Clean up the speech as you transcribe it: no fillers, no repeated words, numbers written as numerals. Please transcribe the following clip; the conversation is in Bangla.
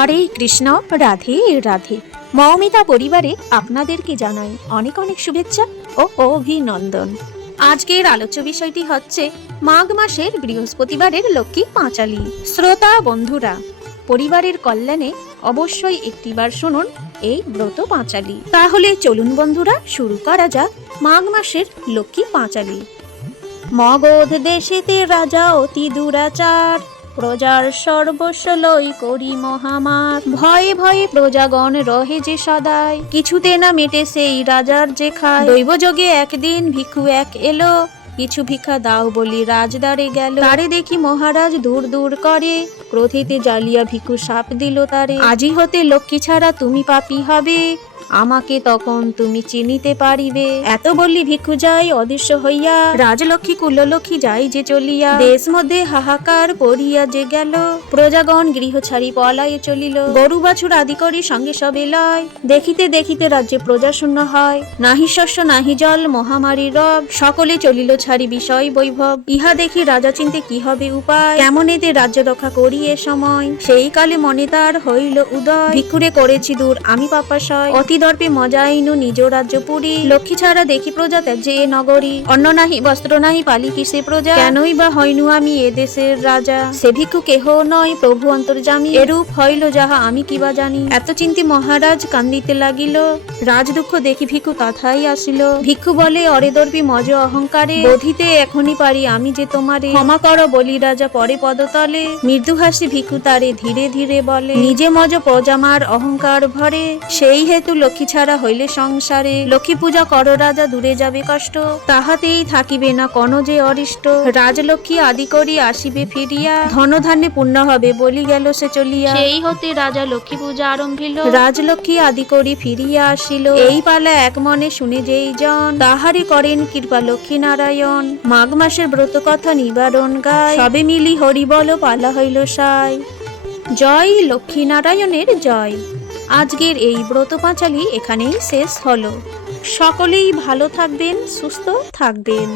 হরে কৃষ্ণ, রাধে রাধে। মৌমিতা পরিবারে আপনাদেরকে জানাই অনেক অনেক শুভেচ্ছা ও অভিনন্দন। আজকের আলোচ্য বিষয়টি হচ্ছে মাঘ মাসের বৃহস্পতিবারের লক্ষ্মী পাঁচালী। শ্রোতা বন্ধুরা, পরিবারের কল্যাণে অবশ্যই একটিবার শুনুন এই ব্রত পাঁচালী। তাহলে চলুন বন্ধুরা, শুরু করা যাক মাঘ মাসের লক্ষ্মী পাঁচালী। মগধ দেশেতে রাজা অতি দুরাচার, প্রজার সর্বস্ব লই করি মহামার। ভয়ে ভয়ে প্রজাগণ রহে যে সদাই, কিছুতে না মেটে সেই রাজার যে খায়। দৈবযোগে একদিন ভিক্ষু এক এলো, কিছু ভিক্ষা দাও বলি রাজদারে গেল। তারে দেখি মহারাজ দূর দূর করে, ক্রোধেতে জ্বালিয়া ভিক্ষু সাপ দিল তারে। আজি হতে লক্ষ্মী ছাড়া তুমি পাপী হবে, আমাকে তখন তুমি চিনিতে পারিবে। এত বললি ভিক্ষু যাই অদৃশ্য হইয়া, রাজলক্ষ্মী কুললক্ষ্মী যাই যে চলিয়া। দেশ মধ্যে হাহাকার পড়িয়া যে গেল, প্রজাগণ গৃহ ছাড়ি পলায়ে চলিল। গরু বাছুর আদি করি সঙ্গে সবে লয়, দেখিতে দেখিতে রাজ্যে প্রজা শূন্য হয়। নাহি শস্য নাহি জল মহামারী রব, সকলে চলিল ছাড়ি বিষয় বৈভব। ইহা দেখি রাজা চিন্তে কি হবে উপায়, কেমন এতে রাজ্য রক্ষা করি এ সময়। সেই কালে মনে তার হইল উদয়, ভিক্ষুরে করেছি দূর আমি পাপাশয়। অতি দর্পে মজাইনু নিজ রাজ্য পুরী, লক্ষ্মী ছাড়া দেখি প্রজা ত্যাজ্যে এ নগরী। অন্ন নাহি বস্ত্র নাহি পালি কিসে প্রজা, কেনই বা হইনু আমি এ দেশের রাজা। সে ভিক্ষু কেহ নয় প্রভু অন্তর্যামী, এরূপ হইল যাহা আমি কিবা জানি। এত চিন্তি মহারাজ কান্দিতে লাগিল, রাজ দুঃখ দেখি ভিক্ষু কাথাই আসিল। ভিক্ষু বলে অরে দর্পী মজ অহংকারে, বোধিতে এখনই পারি আমি যে তোমারে। ক্ষমা কর বলি রাজা পরে পদতলে, মৃদু হাসি ভিক্ষু তারে ধীরে ধীরে বলে। নিজে মজ প্রজামার অহংকার ভরে, সেই হেতু লক্ষ্মী ছাড়া হইলে সংসারে। লক্ষ্মী পূজা কর রাজা দূরে যাবে কষ্ট, তাহাতেই থাকিবে না কোন যে অরিষ্ট। রাজলক্ষ্মী আদি করি আসিবে ফিরিয়া, ধন ধান্যে পূর্ণ হবে বলি গেল সে চলিয়া। সেই হতে রাজা লক্ষ্মী পূজা আরম্ভিল, রাজলক্ষ্মী আদি করি ফিরিয়া আসিল। এই পালা এক মনে শুনে যেই জন, তাহারি করেন কৃপা লক্ষ্মী নারায়ণ। মাঘ মাসের ব্রত কথা নিবারণ গায়, সবে মিলি হরি বল পালা হইল সাই। জয় লক্ষ্মী নারায়ণের জয়। আজকের এই ব্রত পাঁচালী এখানেই শেষ হলো। সকলেই ভালো থাকবেন, সুস্থ থাকবেন।